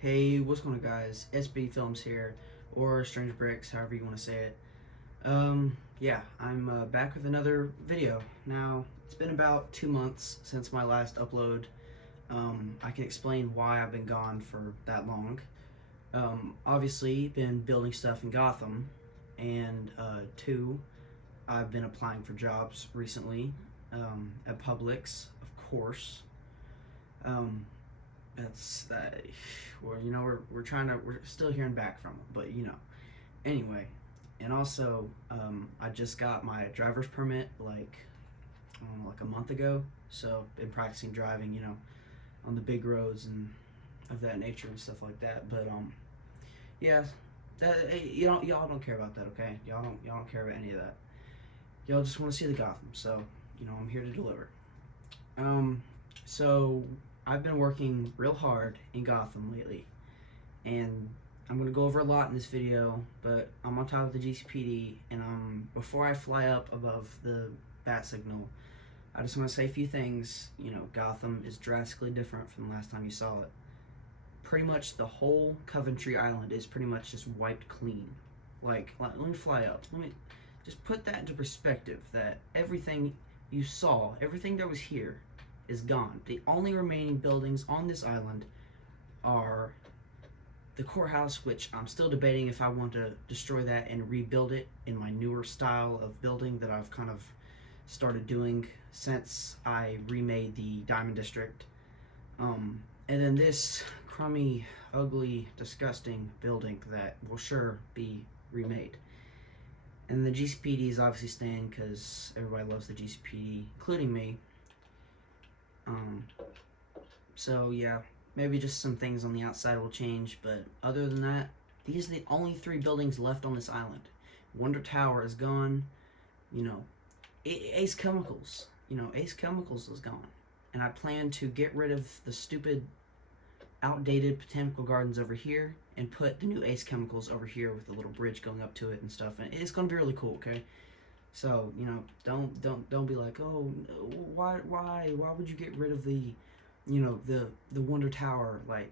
Hey, what's going on, guys? SB Films here, or Strange Bricks, however you want to say it. Yeah, I'm back with another video. Now, it's been about 2 months since my last upload. I can explain why I've been gone for that long. Obviously, been building stuff in Gotham, and two, I've been applying for jobs recently at Publix, of course. Um, that's that. Well, we're trying to we're still hearing back from them, but anyway, and also I just got my driver's permit like I don't know, like a month ago. So been practicing driving, on the big roads and of that nature and stuff like that. But yeah, that y'all don't care about that, okay? Y'all don't care about any of that. Y'all just want to see the Gotham. So I'm here to deliver. So I've been working real hard in Gotham lately, and I'm gonna go over a lot in this video, but I'm on top of the GCPD, and before I fly up above the bat signal, I just want to say a few things. Gotham is drastically different from the last time you saw it. Pretty much the whole Coventry Island is pretty much just wiped clean. Like, let me fly up. Let me just put that into perspective, that everything you saw, everything that was here, is gone. The only remaining buildings on this island are the courthouse, which I'm still debating if I want to destroy that and rebuild it in my newer style of building that I've kind of started doing since I remade the Diamond District. And then this crummy, ugly, disgusting building that will sure be remade. And the GCPD is obviously staying because everybody loves the GCPD, including me. So yeah, maybe just some things on the outside will change, but other than that, these are the only three buildings left on this island. Wonder Tower is gone. Ace Chemicals. Ace Chemicals is gone. And I plan to get rid of the stupid, outdated botanical gardens over here and put the new Ace Chemicals over here with a little bridge going up to it and stuff. And it's gonna be really cool, okay? So don't be like, oh, why would you get rid of the the Wonder Tower? Like,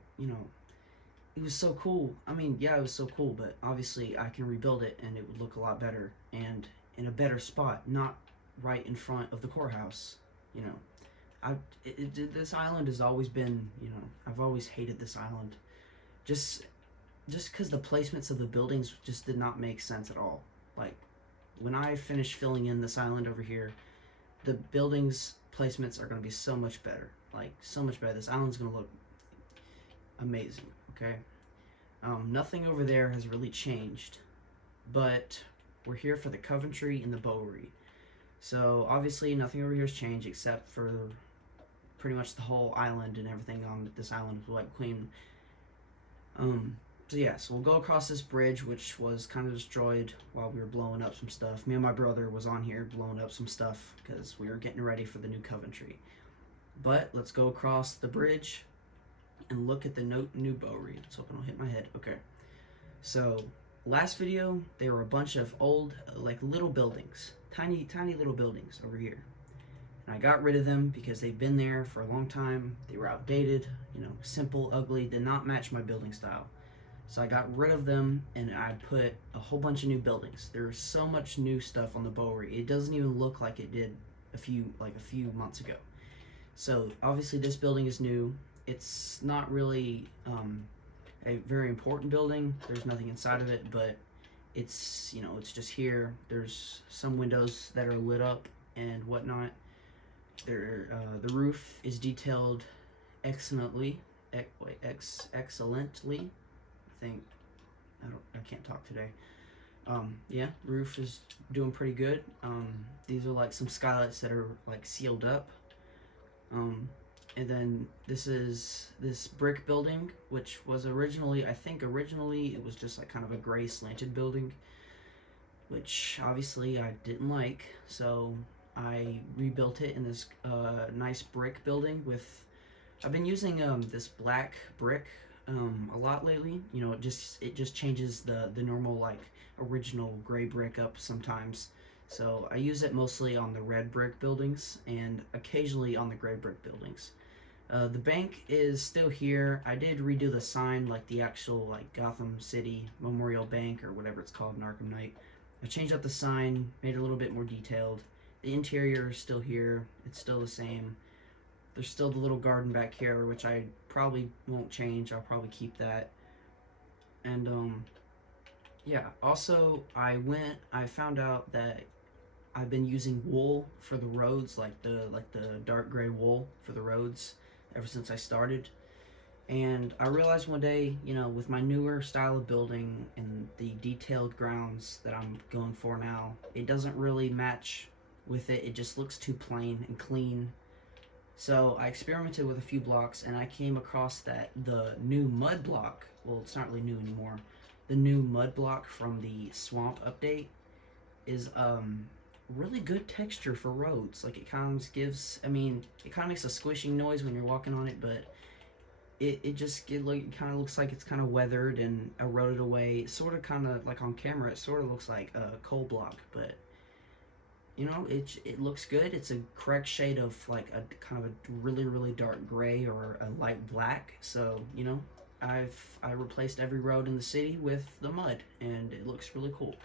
it was so cool. I mean, yeah, it was so cool, but obviously I can rebuild it and it would look a lot better and in a better spot, not right in front of the courthouse. This island has always been, I've always hated this island, just because the placements of the buildings just did not make sense at all. Like, when I finish filling in this island over here, the buildings placements are going to be so much better. Like, so much better. This island's going to look amazing, okay? Nothing over there has really changed, but we're here for the Coventry and the Bowery. So, obviously, nothing over here has changed except for pretty much the whole island and everything on this island is wiped clean. So yeah, so we'll go across this bridge, which was kind of destroyed while we were blowing up some stuff. Me and my brother was on here blowing up some stuff because we were getting ready for the new Coventry. But let's go across the bridge and look at the new Bowery. Let's hope I don't hit my head. Okay. So last video, there were a bunch of old, like little buildings, tiny little buildings over here. And I got rid of them because they've been there for a long time. They were outdated, simple, ugly, did not match my building style. So I got rid of them and I put a whole bunch of new buildings. There's so much new stuff on the Bowery. It doesn't even look like it did a few months ago. So obviously this building is new. It's not really a very important building. There's nothing inside of it, but it's it's just here. There's some windows that are lit up and whatnot. The roof is detailed excellently. Excellently. I can't talk today. Yeah, roof is doing pretty good. These are like some skylights that are like sealed up. And then this is this brick building, which was originally it was just like kind of a gray slanted building, which obviously I didn't like. So I rebuilt it in this nice brick building with. I've been using this black brick a lot lately. It just changes the normal like original gray brick up sometimes. So I use it mostly on the red brick buildings and occasionally on the gray brick buildings. The bank is still here. I did redo the sign, like the actual like Gotham City Memorial Bank or whatever it's called in Arkham Knight. I changed up the sign, made it a little bit more detailed. The interior is still here. It's still the same. There's still the little garden back here, which I probably won't change. I'll probably keep that. And yeah. Also, I found out that I've been using wool for the roads, like the dark gray wool for the roads, ever since I started. And I realized one day, with my newer style of building and the detailed grounds that I'm going for now, it doesn't really match with it. It just looks too plain and clean. So I experimented with a few blocks and I came across that the new mud block, well, it's not really new anymore, the new mud block from the swamp update is really good texture for roads. Like it kind of gives, it kind of makes a squishing noise when you're walking on it, but it kind of looks like it's kind of weathered and eroded away. Sort of kind of like on camera, it sort of looks like a coal block, but it looks good. It's a correct shade of like a kind of a really really dark gray or a light black. So I replaced every road in the city with the mud, and it looks really cool.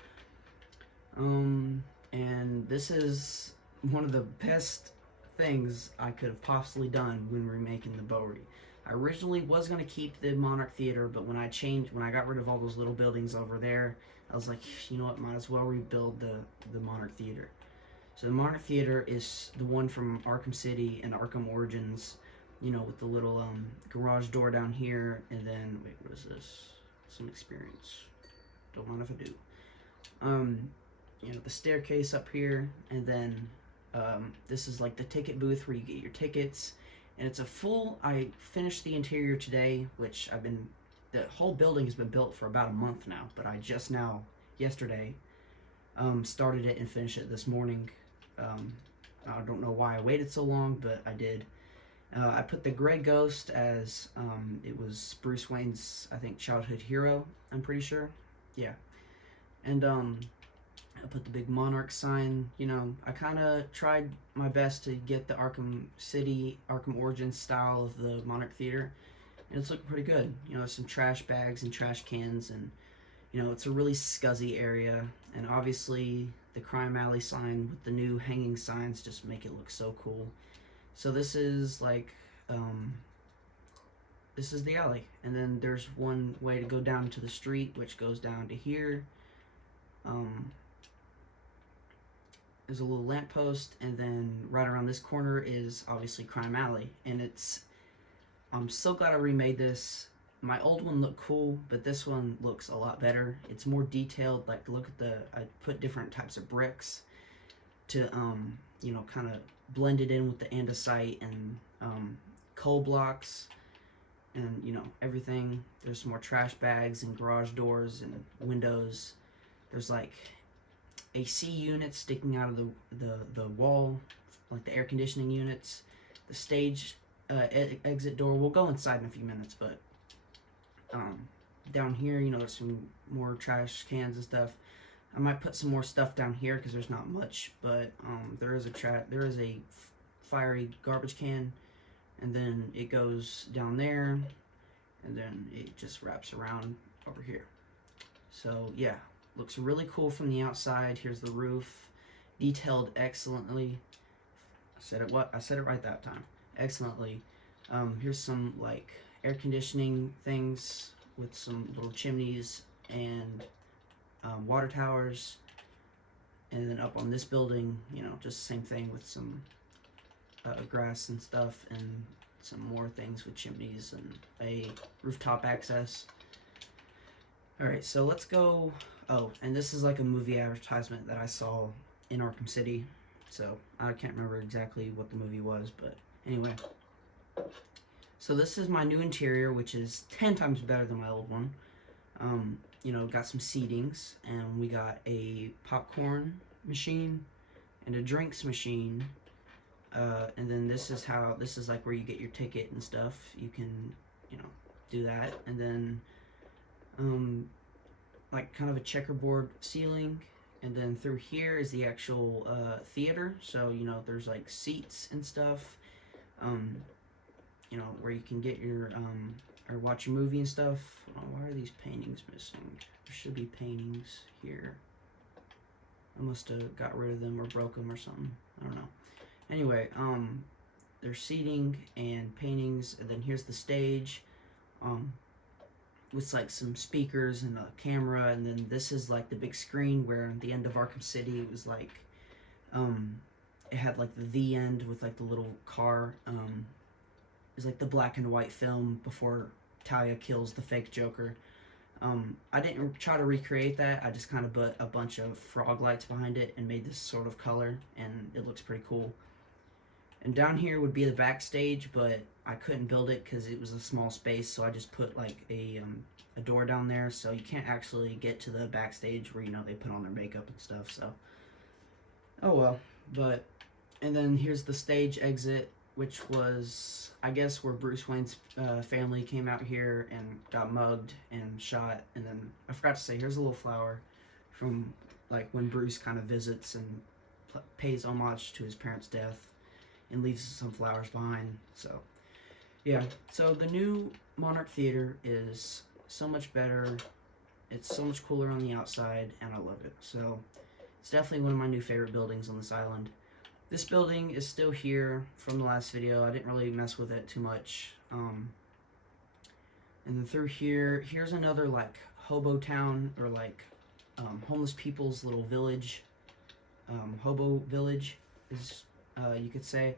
And this is one of the best things I could have possibly done when remaking the Bowery. I originally was going to keep the Monarch Theater, but when I got rid of all those little buildings over there, I was like, you know what, might as well rebuild the Monarch Theater. So the Monarch Theater is the one from Arkham City and Arkham Origins, with the little garage door down here, and then, wait, what is this? Some experience. Don't mind if I do. The staircase up here, and then this is like the ticket booth where you get your tickets, and it's I finished the interior today, which the whole building has been built for about a month now, but I just now, yesterday, started it and finished it this morning. I don't know why I waited so long, but I did. I put the Gray Ghost as, it was Bruce Wayne's, I think, childhood hero, I'm pretty sure. Yeah. And, I put the big Monarch sign. I kind of tried my best to get the Arkham City, Arkham Origins style of the Monarch Theater, and it's looking pretty good. There's some trash bags and trash cans, and it's a really scuzzy area, and obviously the crime alley sign with the new hanging signs just make it look so cool. So this is like, this is the alley, and then there's one way to go down to the street, which goes down to here. There's a little lamppost, and then right around this corner is obviously Crime Alley, and I'm so glad I remade this. My old one looked cool, but this one looks a lot better. It's more detailed. Like, look at I put different types of bricks to kind of blend it in with the andesite and coal blocks and everything. There's some more trash bags and garage doors and windows. There's like AC units sticking out of the wall, like the air conditioning units. The stage exit door. We'll go inside in a few minutes, but down here, there's some more trash cans and stuff. I might put some more stuff down here because there's not much, but there is a fiery garbage can, and then it goes down there, and then it just wraps around over here. So yeah, looks really cool from the outside. Here's the roof, detailed excellently. I said it right that time. Excellently. Here's some like air conditioning things with some little chimneys and water towers, and then up on this building, just the same thing with some grass and stuff, and some more things with chimneys and a rooftop access. Alright, so let's go. Oh, and this is like a movie advertisement that I saw in Arkham City, so I can't remember exactly what the movie was, but anyway. So this is my new interior, which is 10 times better than my old one. Got some seatings, and we got a popcorn machine and a drinks machine. And then this is like where you get your ticket and stuff. You can, do that. And then, like kind of a checkerboard ceiling. And then through here is the actual theater. So, there's like seats and stuff. you know, where you can get your or watch a movie and stuff. Oh, why are these paintings missing? There should be paintings here. I must have got rid of them or broke them or something. I don't know. Anyway, there's seating and paintings, and then here's the stage, with like some speakers and a camera, and then this is like the big screen where at the end of Arkham City it was like, it had like the end with like the little car. It was like the black and white film before Talia kills the fake Joker. I didn't try to recreate that. I just kind of put a bunch of frog lights behind it and made this sort of color, and it looks pretty cool. And down here would be the backstage, but I couldn't build it because it was a small space, so I just put like a door down there, so you can't actually get to the backstage where, you know, they put on their makeup and stuff. So, oh well. But, and then here's the stage exit, which was, I guess, where Bruce Wayne's family came out here and got mugged and shot. And then I forgot to say, here's a little flower from like when Bruce kind of visits and pays homage to his parents' death and leaves some flowers behind. So yeah, so the new Monarch Theater is so much better. It's so much cooler on the outside, and I love it. So it's definitely one of my new favorite buildings on this island. This building is still here from the last video. I didn't really mess with it too much. And then through here, here's another like hobo town, or like homeless people's little village. Hobo village is, you could say.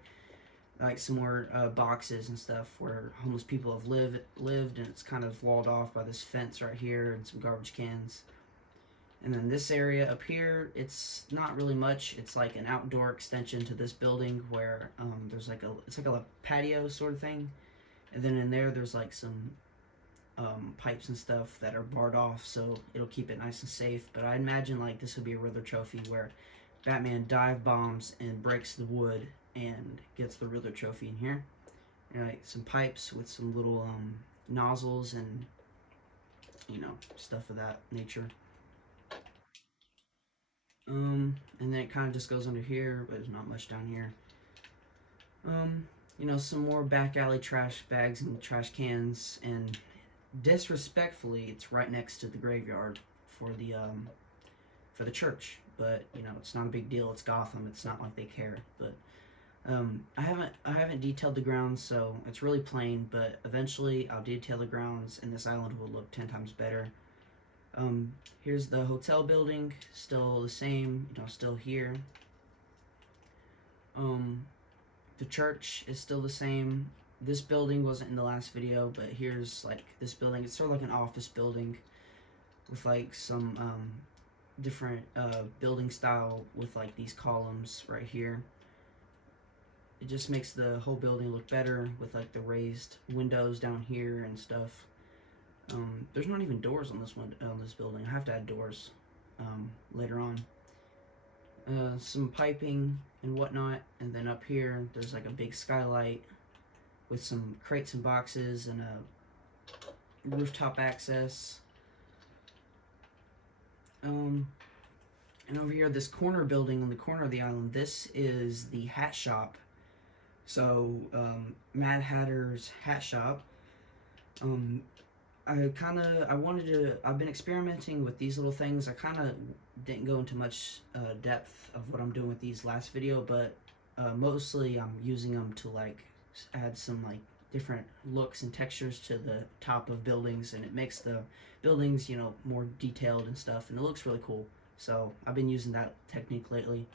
Like some more boxes and stuff where homeless people have lived, and it's kind of walled off by this fence right here and some garbage cans. And then this area up here, it's not really much. It's like an outdoor extension to this building where there's like it's like a patio sort of thing. And then in there, there's like some pipes and stuff that are barred off, so it'll keep it nice and safe. But I imagine like this would be a Riddler trophy where Batman dive bombs and breaks the wood and gets the Riddler trophy in here. And like some pipes with some little nozzles and, you know, stuff of that nature. And then it kind of just goes under here, but there's not much down here. You know, some more back alley trash bags and trash cans, and disrespectfully, it's right next to the graveyard for the church. But you know, it's not a big deal. It's Gotham. It's not like they care. But I haven't detailed the grounds, so it's really plain. But eventually, I'll detail the grounds, and this island will look 10 times better. Here's the hotel building, still the same, you know, still here. The church is still the same. This building wasn't in the last video, but here's like this building. It's sort of like an office building with like some different building style with like these columns right here. It just makes the whole building look better with like the raised windows down here and stuff. There's not even doors on this one, on this building. I have to add doors later on. Some piping and whatnot, and then up here there's like a big skylight with some crates and boxes and a rooftop access. And over here, this corner building on the corner of the island, this is the hat shop. So Mad Hatter's hat shop. I've been experimenting with these little things. I kind of didn't go into much depth of what I'm doing with these last video, but mostly I'm using them to like add some like different looks and textures to the top of buildings, and it makes the buildings, you know, more detailed and stuff, and it looks really cool. So I've been using that technique lately.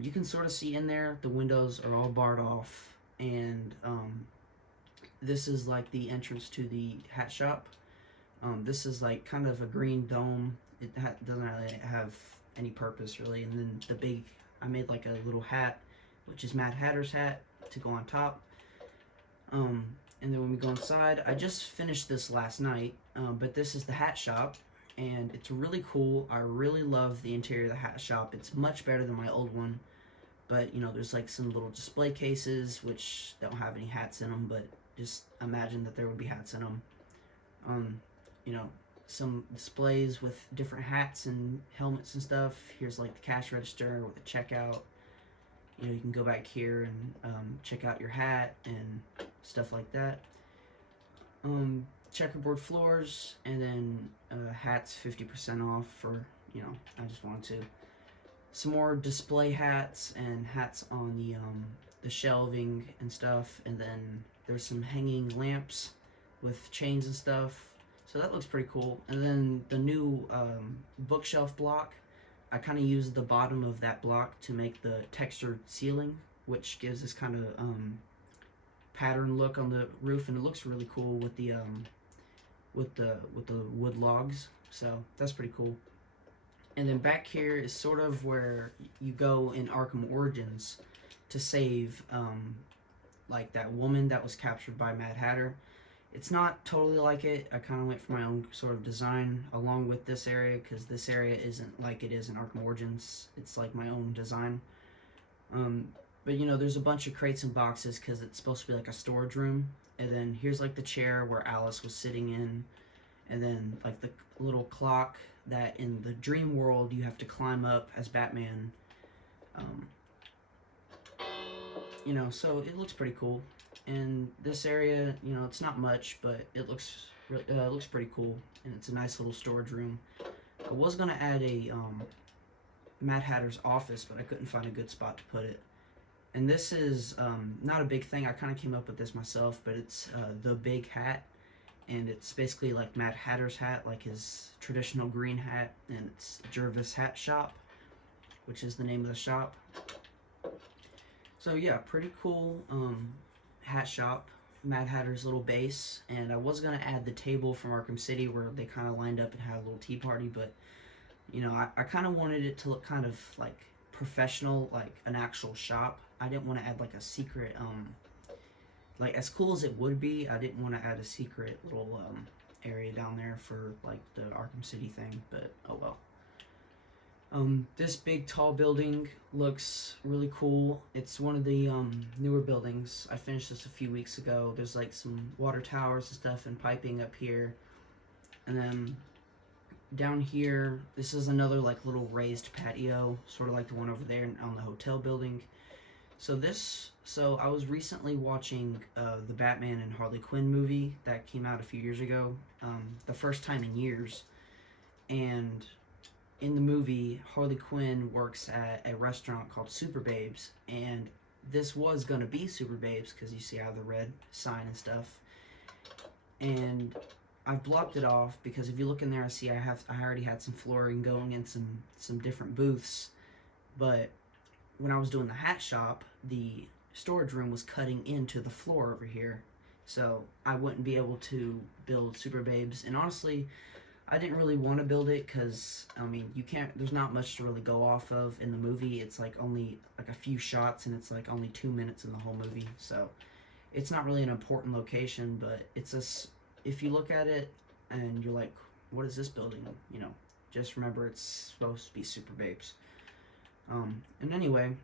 You can sort of see in there, the windows are all barred off, and this is like the entrance to the hat shop. This is like kind of a green dome. It doesn't really have any purpose really. And then I made like a little hat, which is Mad Hatter's hat, to go on top. And then when we go inside, I just finished this last night, but this is the hat shop, and it's really cool. I really love the interior of the hat shop. It's much better than my old one, but you know, there's like some little display cases which don't have any hats in them, but just imagine that there would be hats in them. You know, some displays with different hats and helmets and stuff. Here's like the cash register with the checkout. You know, you can go back here and check out your hat, and stuff like that. Checkerboard floors, and then hats 50% off for, I just wanted to. Some more display hats and hats on the shelving and stuff, and then there's some hanging lamps with chains and stuff. So that looks pretty cool. And then the new bookshelf block, I kind of used the bottom of that block to make the textured ceiling, which gives this kind of pattern look on the roof, and it looks really cool with the wood logs. So that's pretty cool. And then back here is sort of where you go in Arkham Origins to save like that woman that was captured by Mad Hatter. It's not totally like it. I kind of went for my own sort of design along with this area, because this area isn't like it is in Arkham Origins. It's like my own design. But there's a bunch of crates and boxes because it's supposed to be like a storage room. And then here's like the chair where Alice was sitting in. And then like the little clock that in the dream world you have to climb up as Batman. So it looks pretty cool. And this area, it's not much, but it looks pretty cool, and it's a nice little storage room. I was gonna add a Mad Hatter's office, but I couldn't find a good spot to put it. And this is not a big thing. I kind of came up with this myself, but it's the Big Hat, and it's basically like Mad Hatter's hat, like his traditional green hat, and it's Jervis Hat Shop, which is the name of the shop. So yeah, pretty cool hat shop, Mad Hatter's little base. And I was gonna add the table from Arkham City where they kind of lined up and had a little tea party, but I kind of wanted it to look kind of like professional, like an actual shop. I didn't want to add like a secret, like as cool as it would be, I didn't want to add a secret little area down there for like the Arkham City thing, but oh well. This big tall building looks really cool. It's one of the newer buildings. I finished this a few weeks ago. There's like some water towers and stuff and piping up here. And then down here, this is another like little raised patio, sort of like the one over there on the hotel building. So I was recently watching the Batman and Harley Quinn movie that came out a few years ago, the first time in years. And in the movie, Harley Quinn works at a restaurant called Super Babes, and this was gonna be Super Babes because you see I have the red sign and stuff. And I've blocked it off because if you look in there, I see I already had some flooring going and some different booths. But when I was doing the hat shop, the storage room was cutting into the floor over here, so I wouldn't be able to build Super Babes. And honestly, I didn't really want to build it because, there's not much to really go off of in the movie. It's like only like a few shots, and it's like only 2 minutes in the whole movie. So it's not really an important location, but if you look at it and you're like, what is this building? Just remember it's supposed to be Super Babes. And anyway,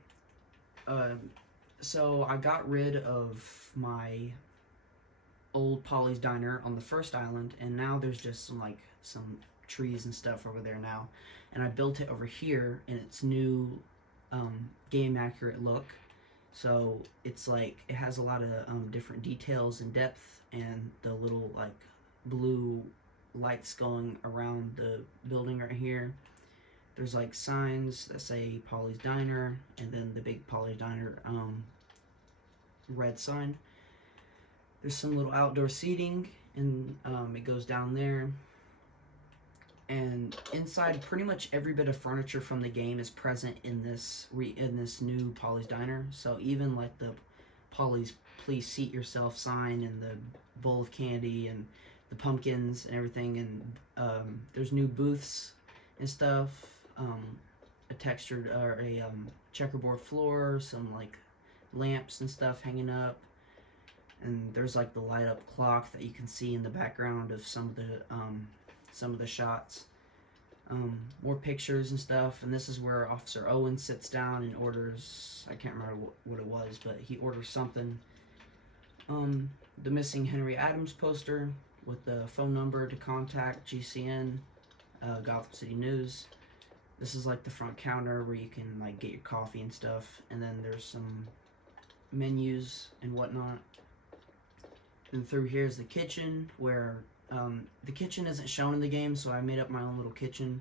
so I got rid of my old Polly's Diner on the first island, and now there's just some trees and stuff over there now, and I built it over here in its new game accurate look. So it's like it has a lot of different details and depth, and the little like blue lights going around the building right here. There's like signs that say Polly's Diner, and then the big Polly's Diner red sign. There's some little outdoor seating, and it goes down there. And inside, pretty much every bit of furniture from the game is present in this new Polly's Diner. So even like the Polly's Please Seat Yourself sign, and the bowl of candy, and the pumpkins and everything. And there's new booths and stuff. A textured or a checkerboard floor, some like lamps and stuff hanging up. And there's like the light up clock that you can see in the background of some of the shots. More pictures and stuff, and this is where Officer Owen sits down and orders, I can't remember what it was, but he orders something. The missing Henry Adams poster with the phone number to contact GCN, Gotham City News. This is like the front counter where you can like get your coffee and stuff, and then there's some menus and whatnot. And through here is the kitchen, where the kitchen isn't shown in the game, so I made up my own little kitchen.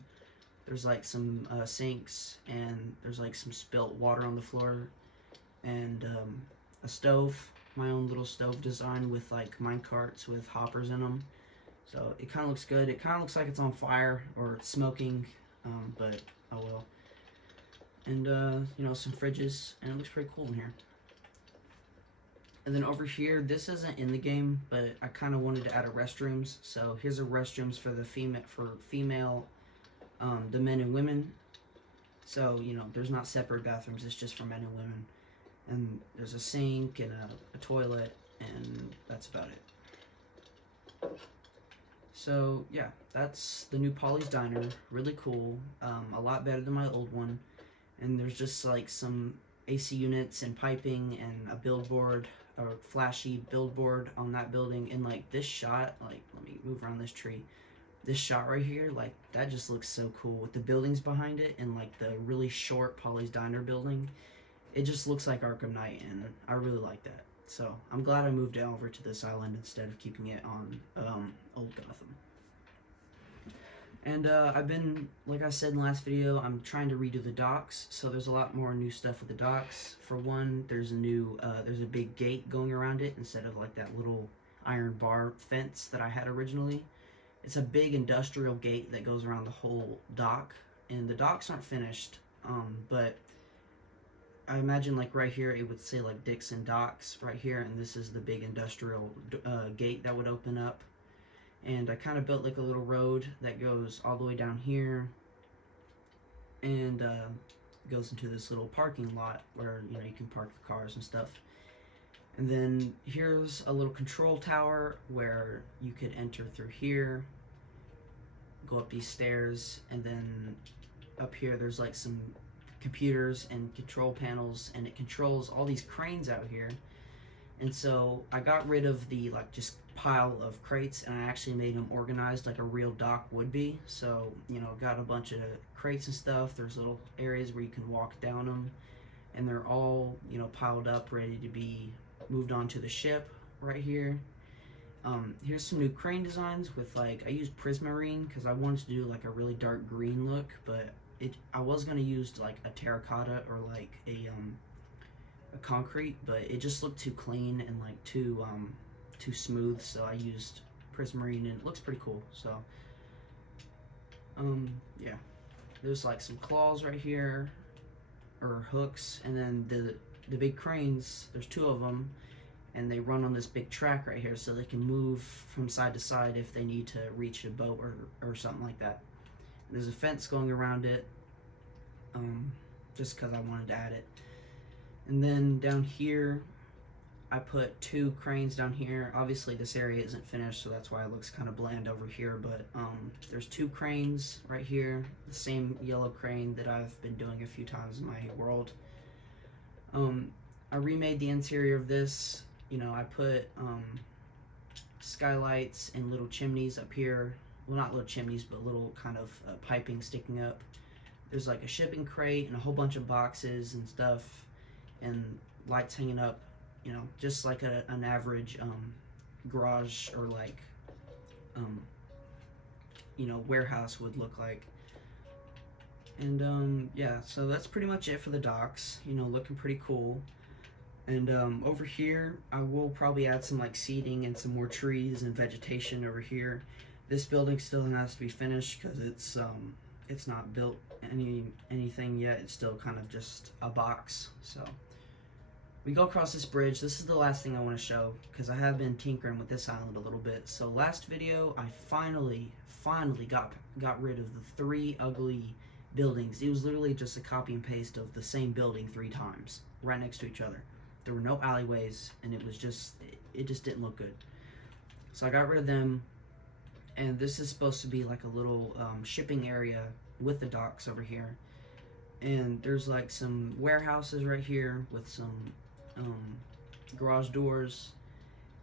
There's like some sinks, and there's like some spilt water on the floor, and a stove, my own little stove design with like mine carts with hoppers in them. So it kind of looks good. It kind of looks like it's on fire or it's smoking, but oh well. And you know, some fridges, and it looks pretty cool in here. And then over here, this isn't in the game, but I kind of wanted to add a restrooms. So here's a restrooms for the female, the men and women. So you know, there's not separate bathrooms. It's just for men and women. And there's a sink and a toilet, and that's about it. So yeah, that's the new Polly's Diner. Really cool. A lot better than my old one. And there's just like some AC units and piping and a billboard, or flashy billboard on that building. And like this shot, like let me move around this tree. This shot right here, like that just looks so cool with the buildings behind it and like the really short Polly's Diner building. It just looks like Arkham Knight, and I really like that. So I'm glad I moved it over to this island instead of keeping it on Old Gotham. And I've been, like I said in the last video, I'm trying to redo the docks. So there's a lot more new stuff with the docks. For one, there's a big gate going around it instead of like that little iron bar fence that I had originally. It's a big industrial gate that goes around the whole dock, and the docks aren't finished, but I imagine like right here it would say like Dixon Docks right here, and this is the big industrial gate that would open up. And I kind of built like a little road that goes all the way down here and goes into this little parking lot where you know you can park your cars and stuff. And then here's a little control tower where you could enter through here, go up these stairs, and then up here there's like some computers and control panels, and it controls all these cranes out here. And so I got rid of the like just pile of crates, and I actually made them organized like a real dock would be. So you know, got a bunch of crates and stuff. There's little areas where you can walk down them, and they're all, you know, piled up ready to be moved onto the ship right here. Here's some new crane designs with like, I used prismarine because I wanted to do like a really dark green look, but I was gonna use like a terracotta or like a concrete, but it just looked too clean and like too smooth, so I used prismarine, and it looks pretty cool. So yeah, there's like some claws right here, or hooks, and then the big cranes, there's two of them, and they run on this big track right here, so they can move from side to side if they need to reach a boat or something like that. There's a fence going around it, just because I wanted to add it. And then down here, I put two cranes down here. Obviously this area isn't finished, so that's why it looks kind of bland over here, but there's two cranes right here, the same yellow crane that I've been doing a few times in my world. I remade the interior of this. You know, I put skylights and little chimneys up here. Well, not little chimneys, but little kind of piping sticking up. There's like a shipping crate and a whole bunch of boxes and stuff, and lights hanging up, you know, just like an average garage or like, you know, warehouse would look like. And yeah, so that's pretty much it for the docks, you know, looking pretty cool. And over here, I will probably add some like seating and some more trees and vegetation over here. This building still has to be finished because it's not built anything yet. It's still kind of just a box. So we go across this bridge. This is the last thing I want to show because I have been tinkering with this island a little bit. So last video, I finally got rid of the 3 ugly buildings. It was literally just a copy and paste of the same building 3 times right next to each other. There were no alleyways, and it just didn't look good. So I got rid of them, and this is supposed to be like a little shipping area with the docks over here. And there's like some warehouses right here with some garage doors,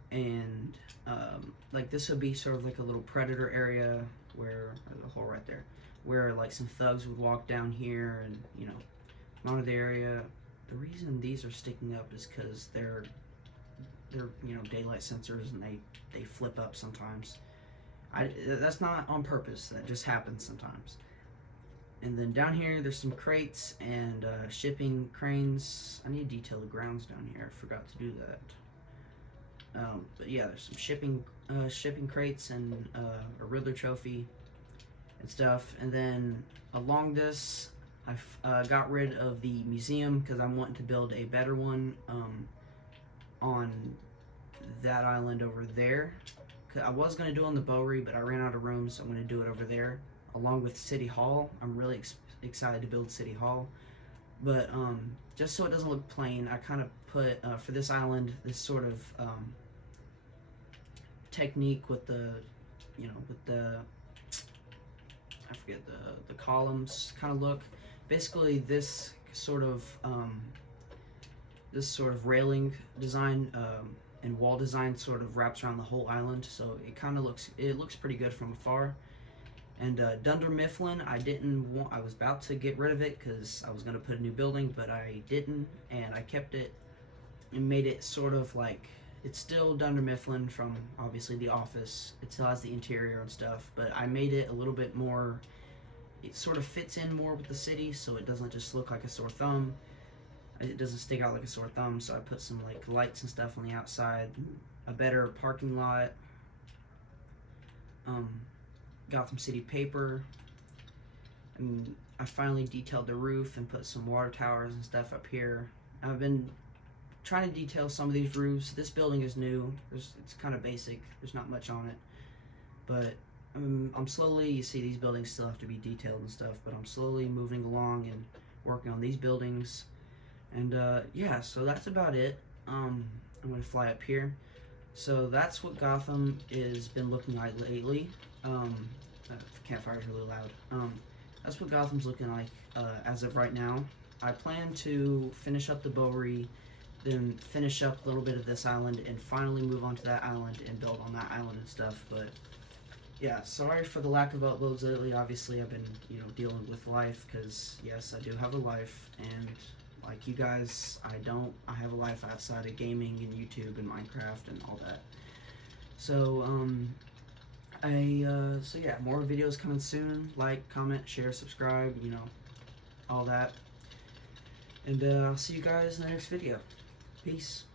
and like this would be sort of like a little predator area where there's a hole right there, where like some thugs would walk down here and, you know, monitor the area. The reason these are sticking up is because they're they're daylight sensors, and they flip up sometimes. That's not on purpose. That just happens sometimes. And then down here, there's some crates and shipping cranes. I need to detail the grounds down here. I forgot to do that. But yeah, there's some shipping crates and a Riddler trophy and stuff. And then along this, I've got rid of the museum because I'm wanting to build a better one on that island over there. I was going to do it on the Bowery, but I ran out of room, so I'm going to do it over there along with City Hall. I'm really excited to build City Hall, but just so it doesn't look plain, I kind of put for this island this sort of technique with the I forget the columns kind of look. Basically, this sort of railing design and wall design sort of wraps around the whole island, so it looks pretty good from afar. And Dunder Mifflin, I was about to get rid of it because I was going to put a new building, but I didn't, and I kept it and made it sort of like, it's still Dunder Mifflin from obviously The Office. It still has the interior and stuff, but I made it a little bit more, it sort of fits in more with the city, so it doesn't just look like a sore thumb. It doesn't stick out like a sore thumb, so I put some like lights and stuff on the outside, a better parking lot, Gotham City paper, and I finally detailed the roof and put some water towers and stuff up here. I've been trying to detail some of these roofs. This building is new. It's kind of basic. There's not much on it, but I'm slowly, you see these buildings still have to be detailed and stuff, but I'm slowly moving along and working on these buildings. And yeah, so that's about it. I'm going to fly up here. So that's what Gotham has been looking like lately. Campfire's really loud. That's what Gotham's looking like as of right now. I plan to finish up the Bowery, then finish up a little bit of this island, and finally move on to that island and build on that island and stuff. But yeah, sorry for the lack of uploads lately. Obviously, I've been dealing with life, because yes, I do have a life, and like you guys, I have a life outside of gaming and YouTube and Minecraft and all that. So so yeah, more videos coming soon. Like, comment, share, subscribe, all that. And I'll see you guys in the next video. Peace.